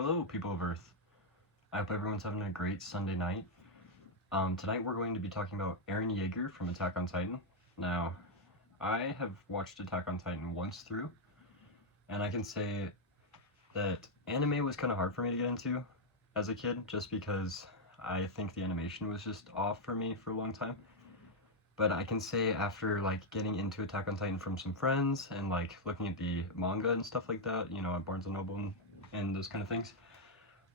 Hello, people of Earth. I hope everyone's having a great Sunday night. Tonight we're going to be talking about Eren Yeager from Attack on Titan. Now, I have watched Attack on Titan once through, and I can say that anime was kind of hard for me to get into as a kid, just because I think the animation was just off for me for a long time. But I can say after getting into Attack on Titan from some friends and looking at the manga and stuff like that, at Barnes and Noble and those kind of things,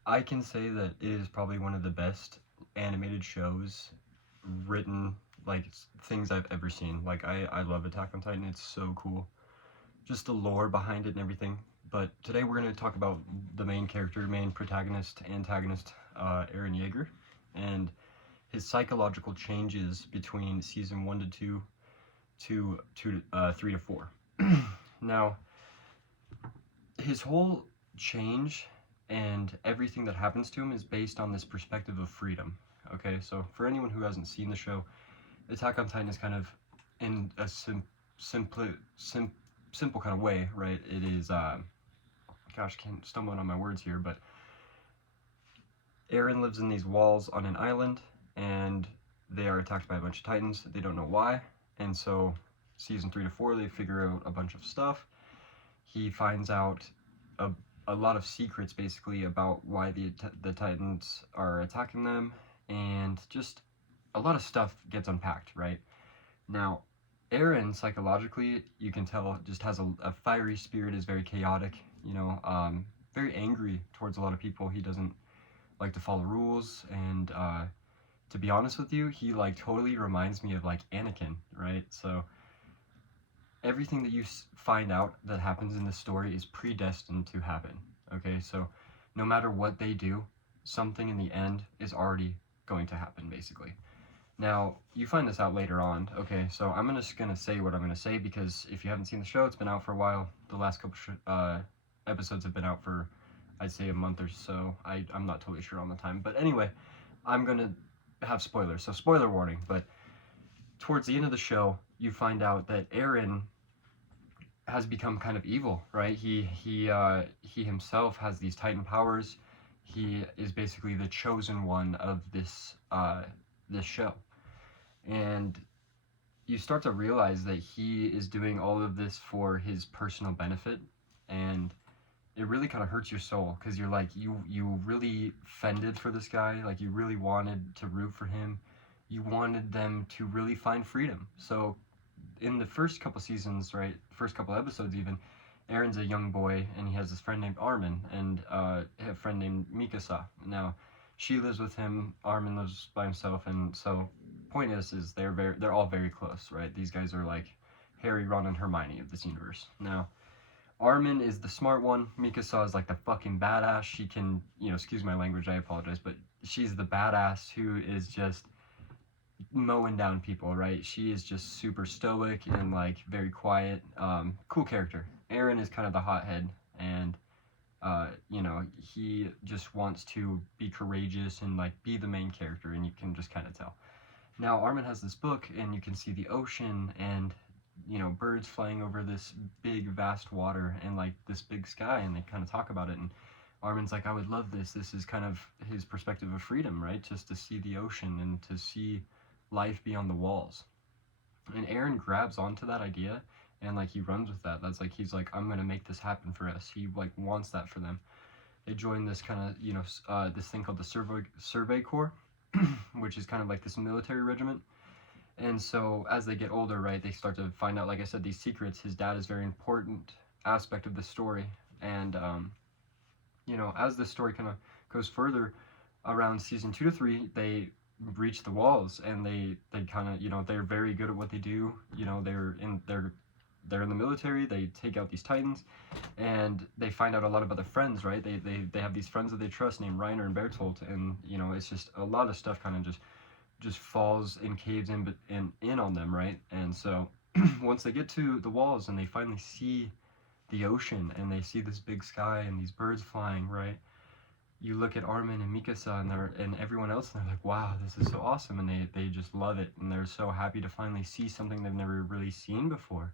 I can say that it is probably one of the best animated shows written, things I've ever seen. I love Attack on Titan. It's so cool. Just the lore behind it and everything. But today we're going to talk about the main character, main protagonist, antagonist, Eren Yeager, and his psychological changes between season 1 to 2 to 3 to 4. Now, his whole change and everything that happens to him is based on this perspective of freedom. Okay, so for anyone who hasn't seen the show, Attack on Titan is kind of in a simple kind of way, right? It is, gosh, can't stumble on my words here, but Eren lives in these walls on an island, and they are attacked by a bunch of Titans. They don't know why, and so season 3 to 4, they figure out a bunch of stuff. He finds out a lot of secrets basically about why the Titans are attacking them, and just a lot of stuff gets unpacked, right? Now, Eren, psychologically, you can tell, just has a fiery spirit, is very chaotic, very angry towards a lot of people. He doesn't like to follow rules, and to be honest with you, he totally reminds me of Anakin, right? So everything that you find out that happens in the story is predestined to happen, okay? So no matter what they do, something in the end is already going to happen, basically. Now, you find this out later on, okay? So I'm just going to say what I'm going to say, because if you haven't seen the show, it's been out for a while. The last couple episodes have been out for, I'd say, a month or so. I'm not totally sure on the time. But anyway, I'm going to have spoilers, so spoiler warning. But towards the end of the show, you find out that Eren has become kind of evil, right? He himself has these Titan powers. He is basically the chosen one of this show, and you start to realize that he is doing all of this for his personal benefit, and it really kind of hurts your soul, because you're you really fended for this guy, you really wanted to root for him, you wanted them to really find freedom. So in the first couple seasons, right, first couple episodes even, Eren's a young boy, and he has this friend named Armin, and a friend named Mikasa. Now, she lives with him, Armin lives by himself, and so, point is they're all very close, right? These guys are like Harry, Ron, and Hermione of this universe. Now, Armin is the smart one, Mikasa is the fucking badass. She can, excuse my language, I apologize, but she's the badass who is just mowing down people, right? She is just super stoic and very quiet, cool character. Eren is kind of the hothead, and he just wants to be courageous and be the main character, and you can just kind of tell. Now, Armin has this book, and you can see the ocean and birds flying over this big vast water and this big sky, and they kind of talk about it, and Armin's like, I would love this. This is kind of his perspective of freedom, right? Just to see the ocean and to see life beyond the walls. And Eren grabs onto that idea, and he runs with that. That's he's I'm gonna make this happen for us. He wants that for them. They join this kind of this thing called the Survey Corps, which is kind of this military regiment. And so as they get older, right, they start to find out, like I said, these secrets. His dad is a very important aspect of the story, and as the story kind of goes further, around season 2 to 3, they reach the walls, and they kind of, they're very good at what they do. They're in the military. They take out these Titans, and they find out a lot about their friends, right? They have these friends that they trust named Reiner and Bertolt, and it's just a lot of stuff kind of just falls and caves in on them, right? And so once they get to the walls and they finally see the ocean, and they see this big sky and these birds flying, right? You look at Armin and Mikasa and everyone else, and they're like, wow, this is so awesome, and they just love it, and they're so happy to finally see something they've never really seen before,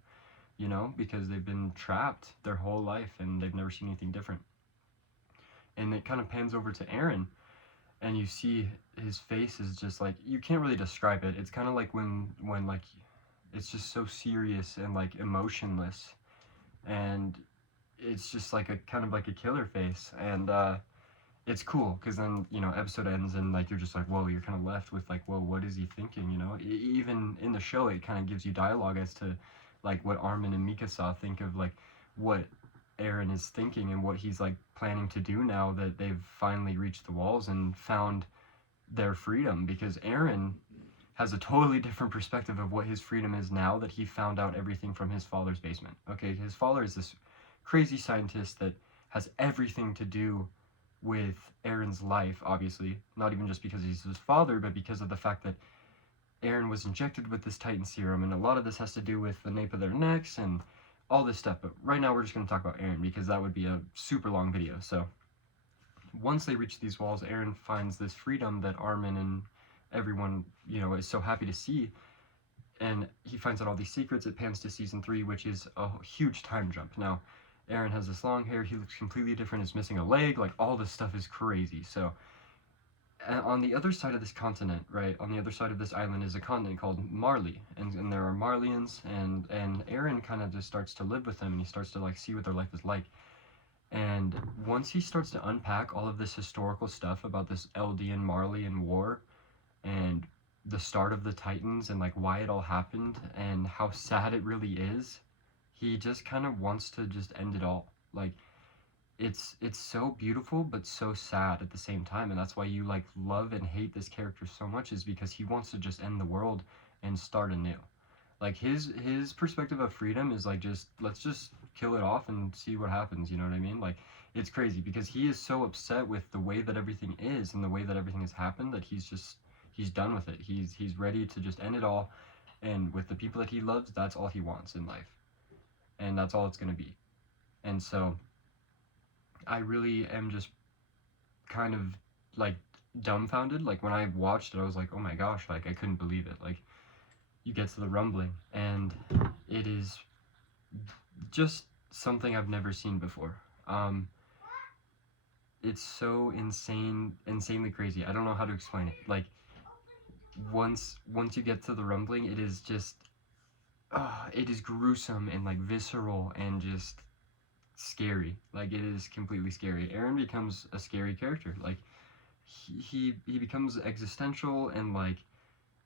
because they've been trapped their whole life, and they've never seen anything different. and it kind of pans over to Eren, and you see his face is just like, you can't really describe it. It's kind of like when like it's just so serious and like emotionless, and it's just like a kind of like a killer face. And it's cool because then, you know, episode ends and like you're just like, whoa, you're kind of left with like, whoa, what is he thinking, you know? Even in the show it kind of gives you dialogue as to like what Armin and Mikasa think of like what Eren is thinking and what he's like planning to do now that they've finally reached the walls and found their freedom. Because Eren has a totally different perspective of what his freedom is now that he found out everything from his father's basement. Okay, his father is this crazy scientist that has everything to do with Eren's life, obviously. Not even just because he's his father, but because of the fact that Eren was injected with this Titan serum, and a lot of this has to do with the nape of their necks and all this stuff. But right now we're just going to talk about Eren because that would be a super long video. So once they reach these walls, Eren finds this freedom that Armin and everyone, you know, is so happy to see, and he finds out all these secrets. It pans to season 3, which is a huge time jump. Now, Eren has this long hair, he looks completely different, is missing a leg, like all this stuff is crazy. So, on the other side of this continent, right, on the other side of this island is a continent called Marley, and there are Marlians, and Eren kind of just starts to live with them, and he starts to like see what their life is like. And once he starts to unpack all of this historical stuff about this Eldian Marleyan war, and the start of the Titans, and like why it all happened, and how sad it really is, he just kind of wants to just end it all. Like, it's so beautiful but so sad at the same time, and that's why you like love and hate this character so much, is because he wants to just end the world and start anew. Like his perspective of freedom is like, just let's just kill it off and see what happens, you know what I mean? Like, it's crazy because he is so upset with the way that everything is and the way that everything has happened that he's done with it. He's ready to just end it all, and with the people that he loves, that's all he wants in life, and that's all it's going to be. And so I really am just kind of like dumbfounded. Like, when I watched it, I was like, oh my gosh, like I couldn't believe it. Like, you get to the rumbling, and it is just something I've never seen before. It's so insanely crazy. I don't know how to explain it. Like, once you get to the rumbling, it is just, it is gruesome and like visceral and just scary. Like, it is completely scary. Eren becomes a scary character. Like, he becomes existential, and like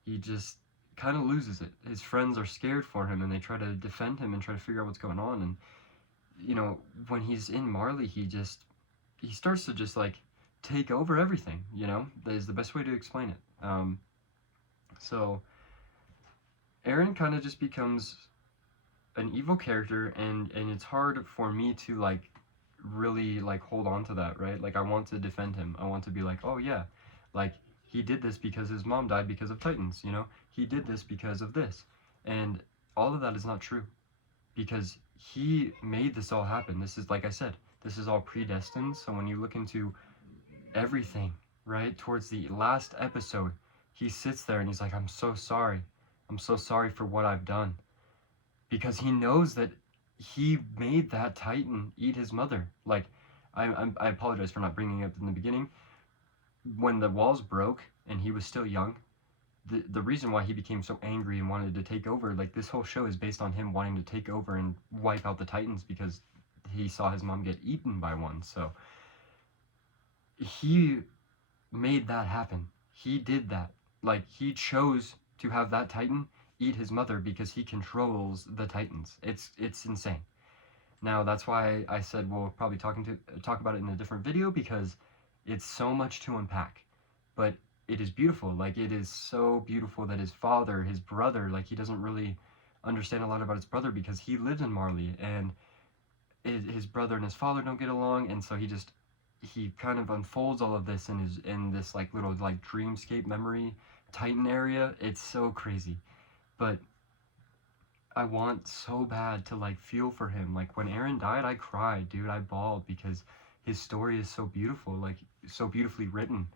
he just kind of loses it. His friends are scared for him and they try to defend him and try to figure out what's going on. And you know, when he's in Marley, he starts to just like take over everything, you know? That is the best way to explain it. So Eren kind of just becomes an evil character, and it's hard for me to like really like hold on to that, right? Like, I want to defend him. I want to be like, oh yeah, like he did this because his mom died because of Titans, you know? He did this because of this. And all of that is not true, because he made this all happen. This is, like I said, this is all predestined. So when you look into everything, right, towards the last episode, he sits there and he's like, I'm so sorry. I'm so sorry for what I've done. Because he knows that he made that Titan eat his mother. Like, I apologize for not bringing it up in the beginning. When the walls broke and he was still young, the reason why he became so angry and wanted to take over, like, this whole show is based on him wanting to take over and wipe out the Titans because he saw his mom get eaten by one. So he made that happen. He did that. Like, he chose to have that Titan eat his mother because he controls the Titans. It's insane. Now, that's why I said we'll probably talk about it in a different video, because it's so much to unpack. But it is beautiful. Like, it is so beautiful that his father, his brother, like, he doesn't really understand a lot about his brother because he lives in Marley, and his brother and his father don't get along, and so he kind of unfolds all of this in this like little like dreamscape memory Titan area. It's so crazy. But I want so bad to like feel for him. Like, when Eren died, I cried, dude. I bawled because his story is so beautiful, like so beautifully written.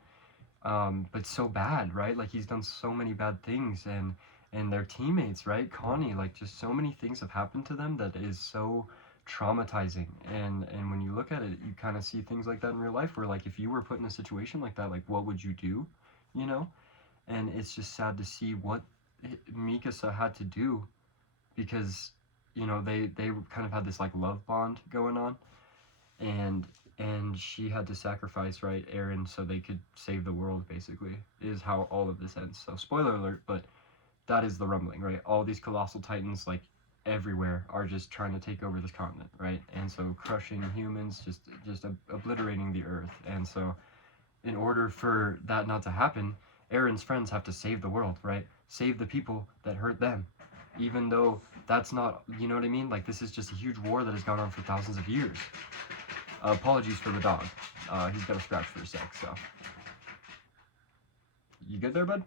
But so bad, right? Like, he's done so many bad things, and their teammates, right? Connie, like, just so many things have happened to them that is so traumatizing. And when you look at it, you kind of see things like that in real life, where like if you were put in a situation like that, like what would you do, you know? And it's just sad to see what Mikasa had to do, because you know they kind of had this like love bond going on, and she had to sacrifice, right, Eren, so they could save the world, basically, is how all of this ends. So spoiler alert, but that is the rumbling, right? All these colossal titans, like everywhere, are just trying to take over this continent, right? And so crushing humans, just obliterating the earth. And so in order for that not to happen, Eren's friends have to save the world, right? Save the people that hurt them. Even though that's not, you know what I mean? Like, this is just a huge war that has gone on for thousands of years. Apologies for the dog. He's got a scratch for a sec, so. You good there, bud?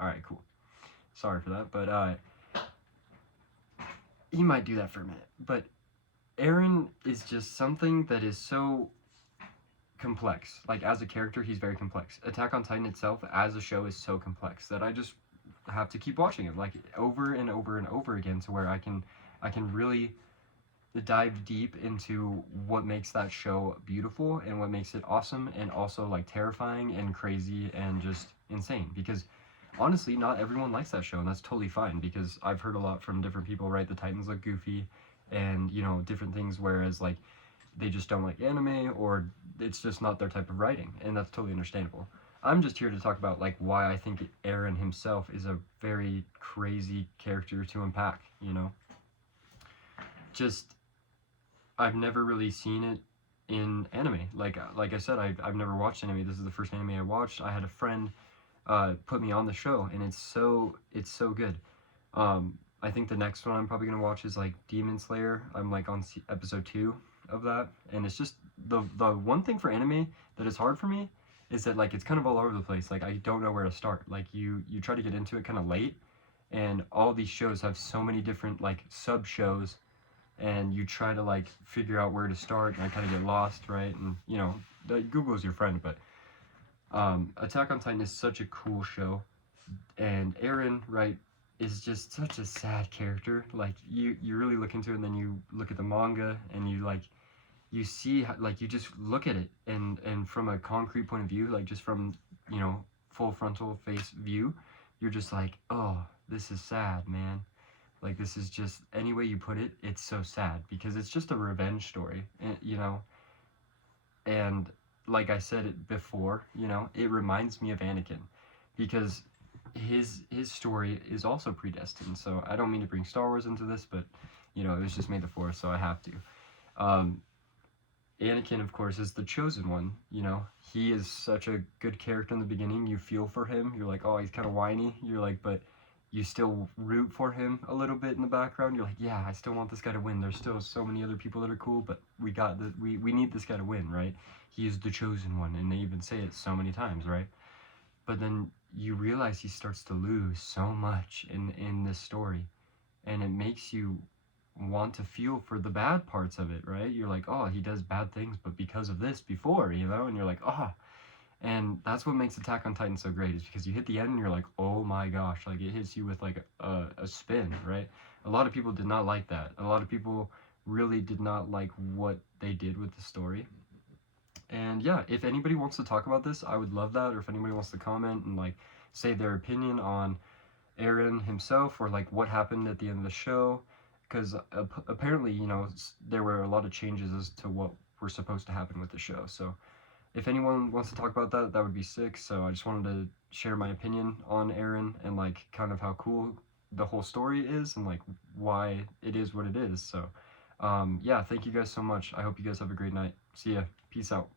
Alright, cool. Sorry for that, but he might do that for a minute. But Eren is just something that is so complex. Like, as a character, he's very complex. Attack on Titan itself, as a show, is so complex that I just have to keep watching it, like, over and over and over again, to where I can really dive deep into what makes that show beautiful and what makes it awesome, and also like terrifying and crazy and just insane. Because honestly, not everyone likes that show, and that's totally fine, because I've heard a lot from different people, right? The Titans look goofy and, you know, different things, whereas like they just don't like anime, or it's just not their type of writing, and that's totally understandable. I'm just here to talk about like why I think Eren himself is a very crazy character to unpack, you know? Just, I've never really seen it in anime. Like I said, I've never watched anime. This is the first anime I watched. I had a friend put me on the show, and it's so good. I think the next one I'm probably gonna watch is like Demon Slayer. I'm like on episode 2 of that, and it's just the one thing for anime that is hard for me is that like it's kind of all over the place. Like I don't know where to start. Like you try to get into it kind of late, and all these shows have so many different like sub shows, and you try to like figure out where to start, and I kind of get lost, right? And you know, Google's your friend, but Attack on Titan is such a cool show, and Eren, right, is just such a sad character. Like you really look into it, and then you look at the manga, and you like you see how, like you just look at it, and from a concrete point of view, like just from, you know, full frontal face view, you're just like, oh, this is sad, man. Like, this is just, any way you put it, it's so sad, because it's just a revenge story, you know? And like I said it before, you know, it reminds me of Anakin, because his story is also predestined. So I don't mean to bring Star Wars into this, but, you know, it was just made the Force, so I have to. Anakin, of course, is the chosen one, you know? He is such a good character in the beginning. You feel for him. You're like, oh, he's kind of whiny. You're like, but you still root for him a little bit in the background. You're like, yeah, I still want this guy to win. There's still so many other people that are cool, but we need this guy to win, right? He is the chosen one, and they even say it so many times, right? But then you realize he starts to lose so much in this story, and it makes you want to feel for the bad parts of it, right? You're like, oh, he does bad things, but because of this before, you know? And you're like, oh. And that's what makes Attack on Titan so great, is because you hit the end and you're like, oh my gosh, like it hits you with like a spin, right? A lot of people did not like that. A lot of people really did not like what they did with the story. And yeah, if anybody wants to talk about this, I would love that. Or if anybody wants to comment and like say their opinion on Eren himself, or like what happened at the end of the show, because apparently, you know, there were a lot of changes as to what were supposed to happen with the show. So if anyone wants to talk about that, that would be sick. So I just wanted to share my opinion on Eren, and like kind of how cool the whole story is, and like why it is what it is. So yeah, thank you guys so much. I hope you guys have a great night. See ya. Peace out.